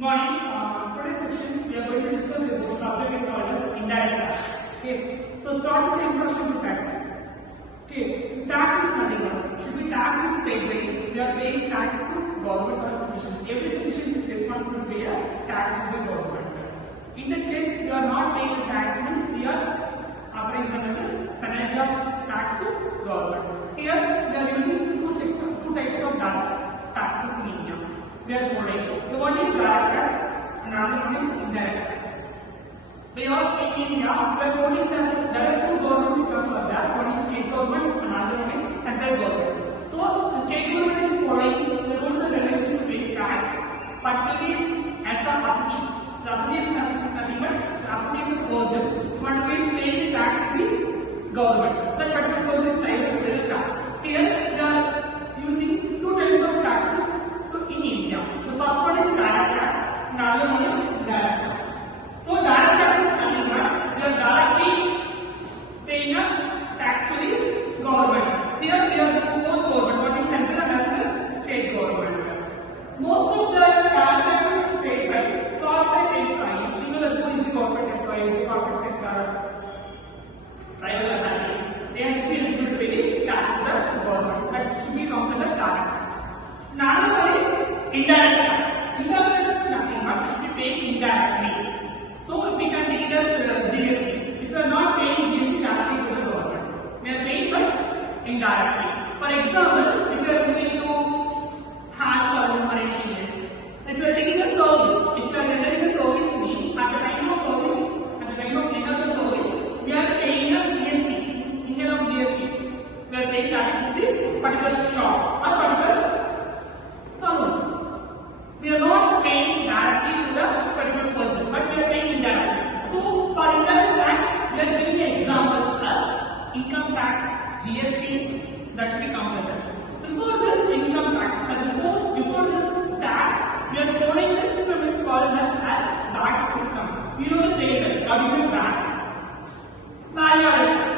Morning. Today's section we are going to discuss the subject is called as indirect tax. Okay. So start with the introduction to tax. Okay. Tax is nothing but should be tax is paid by we are paying tax to government or citizens. Every citizen is responsible to pay a tax to the government. In that case, we are not paying the tax means we are authorized under penalty of tax to government. Here we are using two types of taxes in India. We are following. The one is direct tax and another one is indirect tax. We are in India, we are following that there are two government sectors are there. One is state government and another one is central government. So the state government is following the rules and regulations to pay tax, particularly as the assessee. The assessee is nothing but the assessee is a person who is paying the tax to the government. That particular person is liable to pay the tax. Here we are using two types of taxes in India. The first one is direct tax, and another one is indirect tax. So direct tax is nothing but we are directly paying a tax to the government. Here we are both government, one is central and as well as state government. Most of the direct tax is paid by corporate employees. You know that who is the corporate employees, the corporate sector, private companies. They should be eligible to pay the tax to the government. That should be considered direct tax. Another one is indirect tax. Indirect tax is nothing but should be paid indirectly. So we can take it as GST. If we are not paying GST directly to the government, we are paying but indirectly. For example, if you are going to hand salon or anything else, if you are taking a service, if you are rendering a service means at the time of service, at the time of end of the service, we are paying a GST. Instead of GST, we are paying directly to the particular shop or particular salon. We are not paying directly to the particular person, but we are paying indirectly. So, for indirect tax, we are giving an example as income tax, GST, that should be considered. Before this income tax, before this tax, we are following the system is called as VAT system. You know the table, or you know VAT. Value-added tax.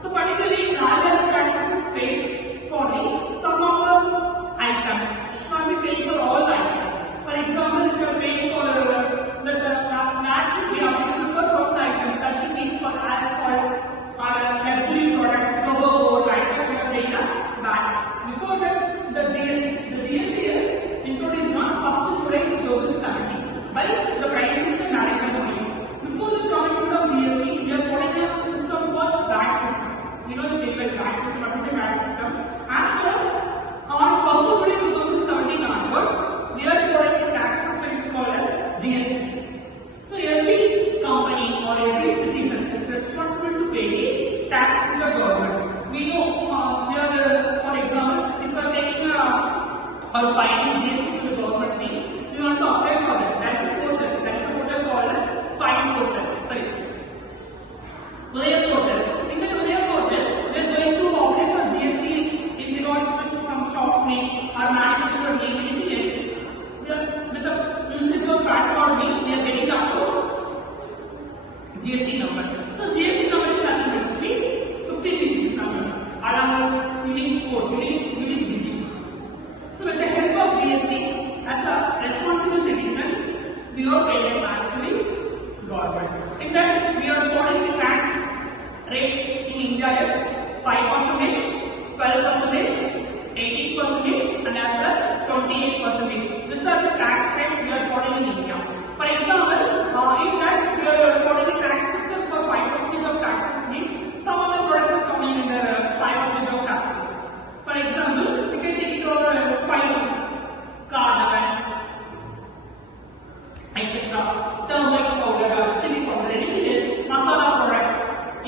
So, particularly value-added tax is paid for the some of the items. It should not be paid for all the items. For example, if you are paying for that should be applicable for some items, that should be for luxury products, rubber board, items we are paying a VAT. Before that, the GST is introduced on 1st July 2017 by the Prime Minister Narendra Modi. Before the commencement of GST, we are following a system called VAT system. You know the table VAT system, what is the VAT system? As far as on 1st July 2017 onwards, we are following the tax structure is called as GST. So every company or every citizen is responsible to pay the tax to the government. We know for example, if we are taking or filing GST to the government means we want to apply for that. That is a portal. That is a portal called as fine portal. Sorry, Udaya portal. In the Udaya portal, we are going to apply for GST in regards to some shop name or manufacturer name, anything else. With the usage of PAN card means we are getting up to GST number. So GST number is nothing but should be 15 digits number along with unique code, unique digits. So with the help of GST, as a responsible citizen, we are paying tax to the government. In fact, we are following the tax rates in India as 5%, 12%, 18%, and as well as 28%. These are the tax rates we are following in India. For example, in that we are following the tax structure for 5% of taxes means some of the products are coming in the 5% of taxes. For example, we can take it over spices, cardamom, etc. Turmeric powder, chili powder, anything else, masala products,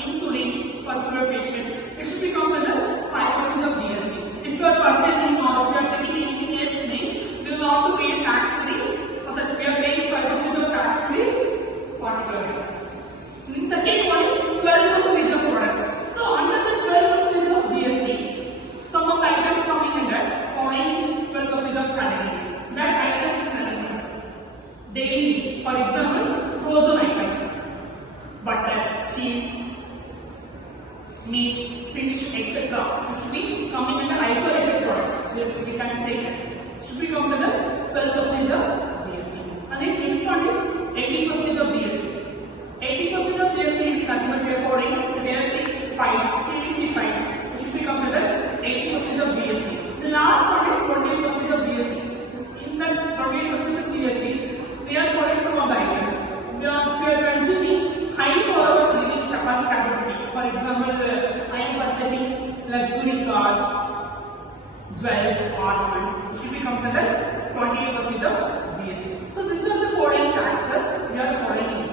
insulin for sugar patient. It should be considered 5% of GST. If you are purchasing or if you are taking anything else, means we will have to pay tax to the, we are paying 5% of tax to the particular items. Second one is 12% of product. So under the 12% of GST, some of the items coming in that following 12% of category. That items is nothing but daily needs. For example, frozen items, butter, cheese, meat, fish, etc. should be coming in the isolated products. We can say this should be considered 12% of GST. And then jewels, ornaments, should be comes under 28% of GST. So these are the following taxes we are following.